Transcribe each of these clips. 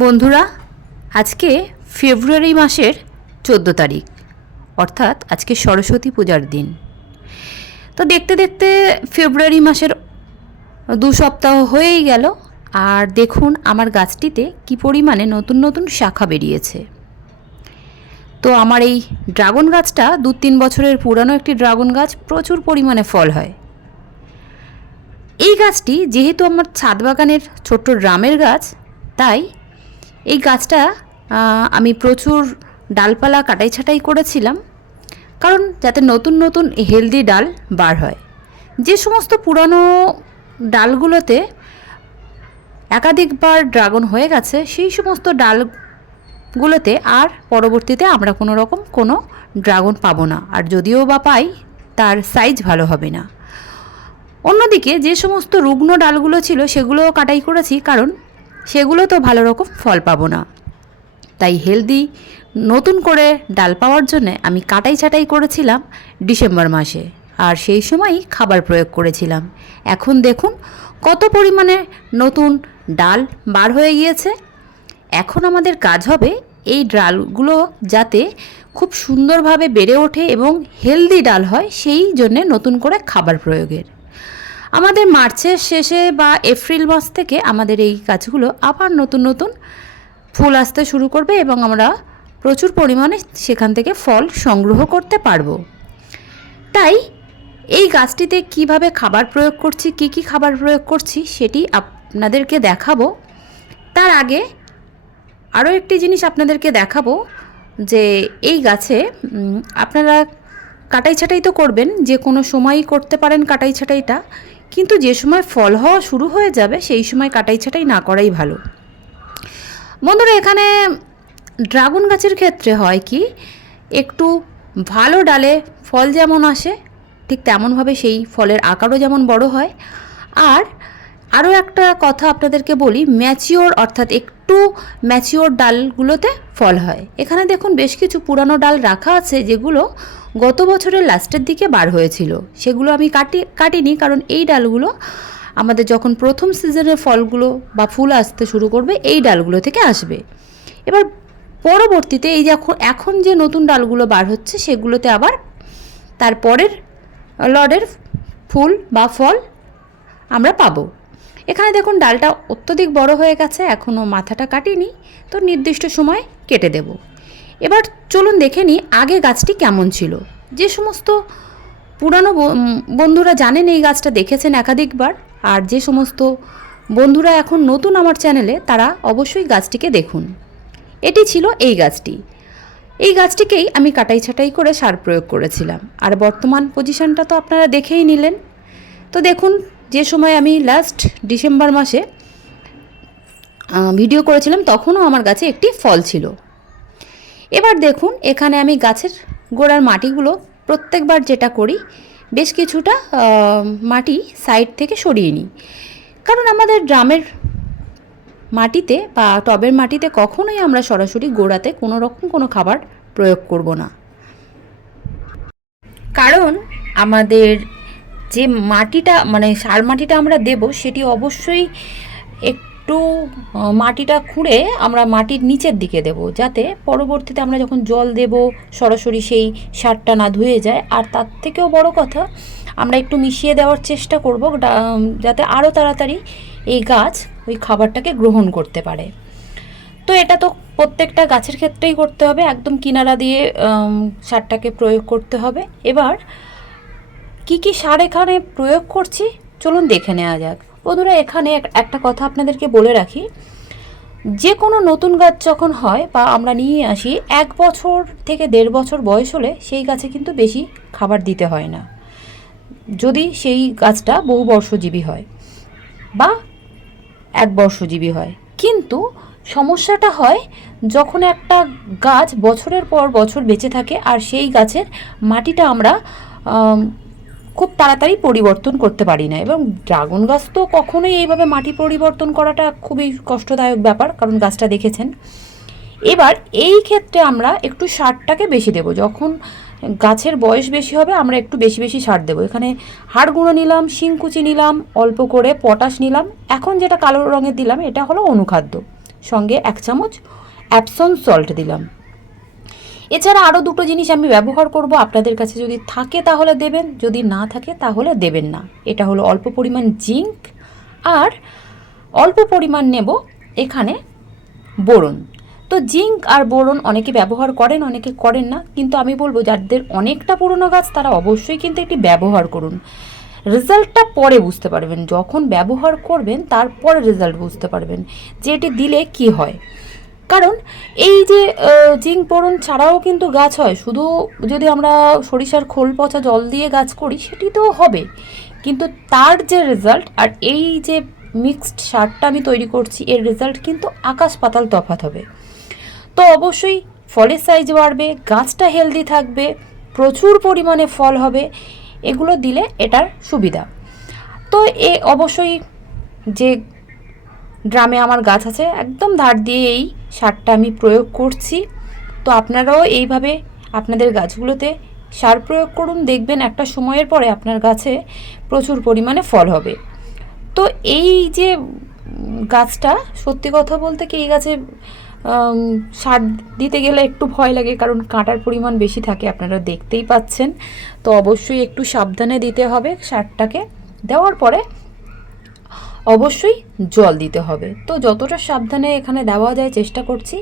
বন্ধুরা, আজকে ফেব্রুয়ারি মাসের 14 তারিখ, অর্থাৎ আজকে সরস্বতী পূজার দিন। তো দেখতে দেখতে ফেব্রুয়ারি মাসের 2 সপ্তাহ হয়েই গেল। আর দেখুন আমার গাছটিতে কি পরিমাণে নতুন নতুন শাখা বেরিয়েছে। তো আমার এই ড্রাগন গাছটা 2-3 বছরের পুরানো একটি ড্রাগন গাছ, প্রচুর পরিমাণে ফল হয়। এই গাছটি যেহেতু আমার ছাদ বাগানের ছোট্ট ড্রামের গাছ, তাই এই গাছটা আমি প্রচুর ডালপালা কাটাই ছাঁটাই করেছিলাম, কারণ যাতে নতুন নতুন হেলদি ডাল বার হয়। যে সমস্ত পুরানো ডালগুলোতে একাধিকবার ড্রাগন হয়ে গেছে, সেই সমস্ত ডালগুলোতে আর পরবর্তীতে আমরা কোনো ড্রাগন পাবো না, আর যদিও বা পাই তার সাইজ ভালো হবে না। অন্যদিকে যে সমস্ত রুগ্ন ডালগুলো ছিল সেগুলোও কাটাই করেছি, কারণ সেগুলো তো ভালো রকম ফল পাবো না। তাই হেলদি নতুন করে ডাল পাওয়ার জন্য আমি কাটাই ছাঁটাই করেছিলাম ডিসেম্বর মাসে, আর সেই সময়ই খাবার প্রয়োগ করেছিলাম। এখন দেখুন কত পরিমাণে নতুন ডাল বার হয়ে গিয়েছে। এখন আমাদের কাজ হবে এই ডালগুলো যাতে খুব সুন্দরভাবে বেড়ে ওঠে এবং হেলদি ডাল হয়, সেই জন্যে নতুন করে খাবার প্রয়োগের। আমাদের মার্চের শেষে বা এপ্রিল মাস থেকে আমাদের এই গাছগুলো আবার নতুন নতুন ফুল আসতে শুরু করবে এবং আমরা প্রচুর পরিমাণে সেখান থেকে ফল সংগ্রহ করতে পারবো। তাই এই গাছটিতে কিভাবে খাবার প্রয়োগ করছি, কি খাবার প্রয়োগ করছি সেটি আপনাদেরকে দেখাবো। তার আগে আরও একটি জিনিস আপনাদেরকে দেখাবো, যে এই গাছে আপনারা কাটাই ছাঁটাই তো করবেন, যে কোনো সময়ই করতে পারেন কাটাই ছাঁটাইটা, কিন্তু যে সময় ফল হওয়া শুরু হয়ে যাবে সেই সময় কাটাই ছাঁটাই না করাই ভালো। বন্ধুরা, এখানে ড্রাগন গাছের ক্ষেত্রে হয় কি, একটু ভালো ডালে ফল যেমন আসে ঠিক তেমনভাবে সেই ফলের আকারও যেমন বড় হয়। আর আরও একটা কথা আপনাদেরকে বলি, ম্যাচিওর অর্থাৎ একটু ম্যাচিওর ডালগুলোতে ফল হয়। এখানে দেখুন বেশ কিছু পুরানো ডাল রাখা আছে, যেগুলো গত বছরের লাস্টের দিকে বার হয়েছিল। সেগুলো আমি কাটিনি, কারণ এই ডালগুলো আমাদের যখন প্রথম সিজনের ফলগুলো বা ফুল আসতে শুরু করবে এই ডালগুলো থেকে আসবে। এবার পরবর্তীতে এই যে এখন যে নতুন ডালগুলো বার হচ্ছে সেগুলোতে আবার তারপরের লটের ফুল বা ফল আমরা পাবো। এখানে দেখুন ডালটা অত্যধিক বড় হয়ে গেছে, এখনও মাথাটা কাটিনি, তো নির্দিষ্ট সময় কেটে দেব। এবার চলুন দেখে নিই আগে গাছটি কেমন ছিল। যে সমস্ত পুরানো বন্ধুরা জানেন এই গাছটা, দেখেছেন একাধিকবার, আর যে সমস্ত বন্ধুরা এখন নতুন আমার চ্যানেলে, তারা অবশ্যই গাছটিকে দেখুন। এটি ছিল এই গাছটি। এই গাছটিকেই আমি কাটাই ছাঁটাই করে সার প্রয়োগ করেছিলাম, আর বর্তমান পজিশনটা তো আপনারা দেখেই নিলেন। তো দেখুন, যে সময় আমি লাস্ট ডিসেম্বর মাসে ভিডিও করেছিলাম তখনও আমার গাছে একটি ফল ছিল। এবার দেখুন এখানে আমি গাছের গোড়ার মাটিগুলো প্রত্যেকবার যেটা করি, বেশ কিছুটা মাটি সাইড থেকে সরিয়ে নিই, কারণ আমাদের ড্রামের মাটিতে বা টবের মাটিতে কখনোই আমরা সরাসরি গোড়াতে কোনো খাবার প্রয়োগ করব না। কারণ আমাদের যে মাটিটা মানে সার মাটিটা আমরা দেব, সেটি অবশ্যই একটু মাটিটা খুঁড়ে আমরা মাটির নিচের দিকে দেব, যাতে পরবর্তীতে আমরা যখন জল দেব সরাসরি সেই সারটা না ধুয়ে যায়। আর তার থেকেও বড় কথা, আমরা একটু মিশিয়ে দেওয়ার চেষ্টা করব যাতে আরও তাড়াতাড়ি এই গাছ ওই খাবারটাকে গ্রহণ করতে পারে। তো এটা তো প্রত্যেকটা গাছের ক্ষেত্রেই করতে হবে, একদম কিনারা দিয়ে সারটাকে প্রয়োগ করতে হবে। এবার কি সার এখানে প্রয়োগ করছি চলুন দেখে নেওয়া যাক। বন্ধুরা, এখানে একটা কথা আপনাদেরকে বলে রাখি, যে কোনো নতুন গাছ যখন হয় বা আমরা নিয়ে আসি, 1 বছর থেকে 1.5 বছর বয়স হলে সেই গাছে কিন্তু বেশি খাবার দিতে হয় না, যদি সেই গাছটা বহুবর্ষজীবী হয় বা 1 বর্ষজীবী হয়। কিন্তু সমস্যাটা হয় যখন একটা গাছ বছরের পর বছর বেঁচে থাকে আর সেই গাছের মাটিটা আমরা খুব তাড়াতাড়ি পরিবর্তন করতে পারি না। এবং ড্রাগন গাছ তো কখনোই এইভাবে মাটি পরিবর্তন করাটা খুবই কষ্টদায়ক ব্যাপার, কারণ গাছটা দেখেছেন। এবার এই ক্ষেত্রে আমরা একটু সারটাকে বেশি দেব। যখন গাছের বয়স বেশি হবে আমরা একটু বেশি বেশি সার দেবো। এখানে হাড় গুঁড়ো নিলাম, শিংকুচি নিলাম, অল্প করে পটাশ নিলাম। এখন যেটা কালো রঙের দিলাম এটা হলো অনুখাদ্য, সঙ্গে 1 চামচ অ্যাপসন সল্ট দিলাম। এছাড়া আরও দুটো জিনিস আমি ব্যবহার করব, আপনাদের কাছে যদি থাকে তাহলে দেবেন, যদি না থাকে তাহলে দেবেন না। এটা হলো অল্প পরিমাণ জিঙ্ক আর অল্প পরিমাণ নেব এখানে বোরন। তো জিঙ্ক আর বোরন অনেকে ব্যবহার করেন, অনেকে করেন না, কিন্তু আমি বলবো যাদের অনেকটা পুরনো গাছ তারা অবশ্যই কিন্তু এটি ব্যবহার করুন। রেজাল্টটা পরে বুঝতে পারবেন, যখন ব্যবহার করবেন তারপরে রেজাল্ট বুঝতে পারবেন যে এটি দিলে কি হয়। কারণ এই যে জিঙ্ক বোরন ছাড়াও কিন্তু গাছ হয়, শুধু যদি আমরা সরিষার খোল পচা জল দিয়ে গাছ করি সেটি তো হবে, কিন্তু তার যে রেজাল্ট আর এই যে মিক্সড সারটা আমি তৈরি করছি এর রেজাল্ট কিন্তু আকাশ পাতাল তফাৎ হবে। তো অবশ্যই ফলের সাইজ বাড়বে, গাছটা হেলদি থাকবে, প্রচুর পরিমাণে ফল হবে, এগুলো দিলে এটার সুবিধা। তো অবশ্যই যে ড্রামে আমার গাছ আছে একদম ধার দিয়ে এই সারটা আমি প্রয়োগ করছি। তো আপনারাও এইভাবে আপনাদের গাছগুলোতে সার প্রয়োগ করুন, দেখবেন একটা সময়ের পরে আপনার গাছে প্রচুর পরিমাণে ফল হবে। তো এই যে গাছটা, সত্যি কথা বলতে কি এই গাছে সার দিতে গেলে একটু ভয় লাগে, কারণ কাঁটার পরিমাণ বেশি থাকে, আপনারা দেখতেই পাচ্ছেন। তো অবশ্যই একটু সাবধানে দিতে হবে সারটাকে। দেওয়ার পরে অবশ্যই জল দিতে হবে, তো যতটা সাবধানে এখানে দেওয়া যায় চেষ্টা করছি।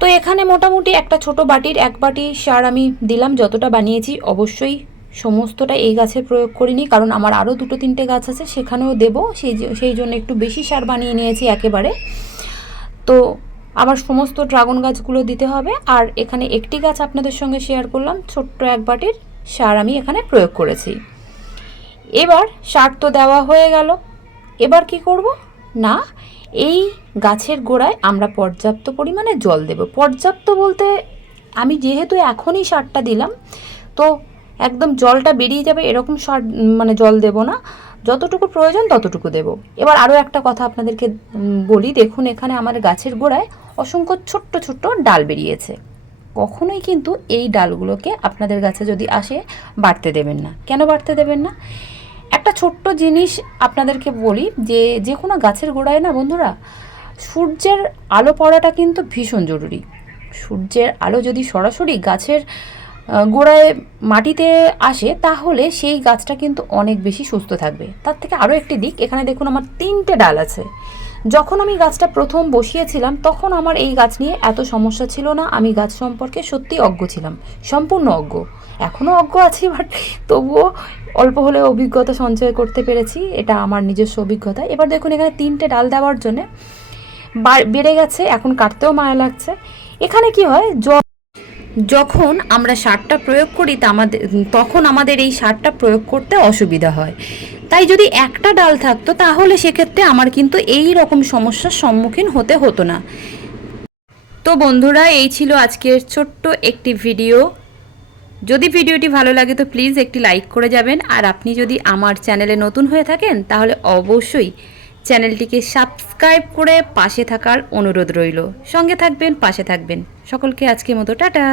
তো এখানে মোটামুটি একটা ছোট বাটির 1 বাটি সার আমি দিলাম, যতটা বানিয়েছি। অবশ্যই সমস্তটা এই গাছে প্রয়োগ করিনি, কারণ আমার আরও 2-3টে গাছ আছে সেখানেও দেবো, সেই জন্য একটু বেশি সার বানিয়ে নিয়েছি একেবারে। তো আমার সমস্ত ড্রাগন গাছগুলো দিতে হবে। আর এখানে একটি গাছ আপনাদের সঙ্গে শেয়ার করলাম, ছোট্ট 1 বাটির সার আমি এখানে প্রয়োগ করেছি। এবার সার তো দেওয়া হয়ে গেল, এবার কি করব না, এই গাছের গোড়ায় আমরা পর্যাপ্ত পরিমাণে জল দেব। পর্যাপ্ত বলতে আমি যেহেতু এখনই সারটা দিলাম, তো একদম জলটা বেরিয়ে যাবে এরকম সার মানে জল দেব না, যতটুকু প্রয়োজন ততটুকু দেব। এবার আরও একটা কথা আপনাদেরকে বলি, দেখুন এখানে আমার গাছের গোড়ায় অসংখ্য ছোট্ট ছোট্ট ডাল বেরিয়েছে। কখনোই কিন্তু এই ডালগুলোকে আপনাদের গাছে যদি আসে বাড়তে দেবেন না। কেন বাড়তে দেবেন না? একটা ছোট্ট জিনিস আপনাদেরকে বলি, যে কোনো গাছের গোড়ায় না বন্ধুরা, সূর্যের আলো পড়াটা কিন্তু ভীষণ জরুরি। সূর্যের আলো যদি সরাসরি গাছের গোড়ায় মাটিতে আসে তাহলে সেই গাছটা কিন্তু অনেক বেশি সুস্থ থাকবে। তার থেকে আরও একটি দিক, এখানে দেখুন আমার 3টে ডাল আছে। যখন আমি গাছটা প্রথম বসিয়েছিলাম তখন আমার এই গাছ নিয়ে এত সমস্যা ছিল না, আমি গাছ সম্পর্কে সত্যি অজ্ঞ ছিলাম, সম্পূর্ণ অজ্ঞ। এখনও অজ্ঞ আছি, বাট তবুও অল্প হলেও অভিজ্ঞতা সঞ্চয় করতে পেরেছি, এটা আমার নিজস্ব অভিজ্ঞতা। এবার দেখুন এখানে 3টে ডাল দেওয়ার জন্যে বেড়ে গেছে, এখন কাটতেও মায়া লাগছে। এখানে কি হয়, যখন আমরা সারটা প্রয়োগ করি তখন আমাদের এই সারটা প্রয়োগ করতে অসুবিধা হয়। তাই যদি একটা ডাল থাকতো তাহলে সেক্ষেত্রে আমার কিন্তু এই রকম সমস্যার সম্মুখীন হতে হতো না। তো বন্ধুরা, এই ছিল আজকের ছোট্ট একটি ভিডিও। যদি ভিডিওটি ভালো লাগে তো প্লিজ একটি লাইক করে যাবেন, আর আপনি যদি আমার চ্যানেলে নতুন হয়ে থাকেন তাহলে অবশ্যই চ্যানেলটিকে সাবস্ক্রাইব করে পাশে থাকার অনুরোধ রইল। সঙ্গে থাকবেন, পাশে থাকবেন। সকলকে আজকের মতো টাটা।